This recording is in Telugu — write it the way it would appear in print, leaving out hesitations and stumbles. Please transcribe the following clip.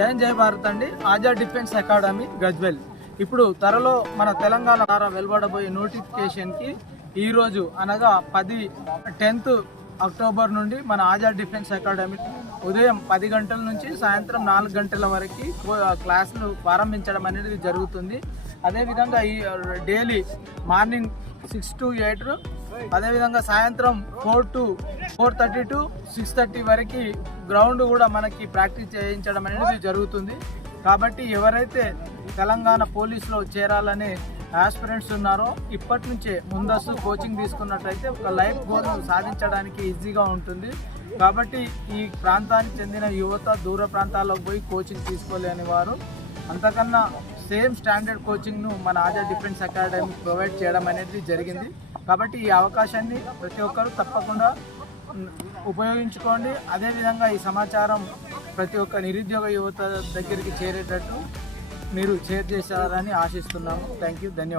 జై భారత్ అండి. ఆజాద్ డిఫెన్స్ అకాడమీ గజ్వెల్ ఇప్పుడు త్వరలో మన తెలంగాణ ద్వారా వెలువడబోయే నోటిఫికేషన్కి ఈరోజు అనగా 10th అక్టోబర్ నుండి మన ఆజాద్ డిఫెన్స్ అకాడమీ ఉదయం 10 గంటల నుంచి సాయంత్రం 4 గంటల వరకు క్లాసులు ప్రారంభించడం అనేది జరుగుతుంది. అదేవిధంగా ఈ డైలీ మార్నింగ్ 6 to 8, అదేవిధంగా సాయంత్రం 4:30 to 6:30 వరకు గ్రౌండ్ కూడా మనకి ప్రాక్టీస్ చేయించడం అనేది జరుగుతుంది. కాబట్టి ఎవరైతే తెలంగాణ పోలీసులో చేరాలనే ఆస్పిరెంట్స్ ఉన్నారో ఇప్పటి నుంచే ముందస్తు కోచింగ్ తీసుకున్నట్లయితే ఒక లైఫ్ గోల్ సాధించడానికి ఈజీగా ఉంటుంది. కాబట్టి ఈ ప్రాంతానికి చెందిన యువత దూర ప్రాంతాల్లోకి పోయి కోచింగ్ తీసుకోలేని వారు అంతకన్నా సేమ్ స్టాండర్డ్ కోచింగ్ను మన ఆజాద్ డిఫెన్స్ అకాడమీ ప్రొవైడ్ చేయడం అనేది జరిగింది. కాబట్టి ఈ అవకాశాన్ని ప్రతి ఒక్కరూ తప్పకుండా ఉపయోగించుకోండి. అదేవిధంగా ఈ సమాచారం ప్రతి ఒక్క నిరుద్యోగ యువత దగ్గరికి చేరేటట్టు మీరు షేర్ చేశారని ఆశిస్తున్నాము. థ్యాంక్ యూ, ధన్యవాదాలు.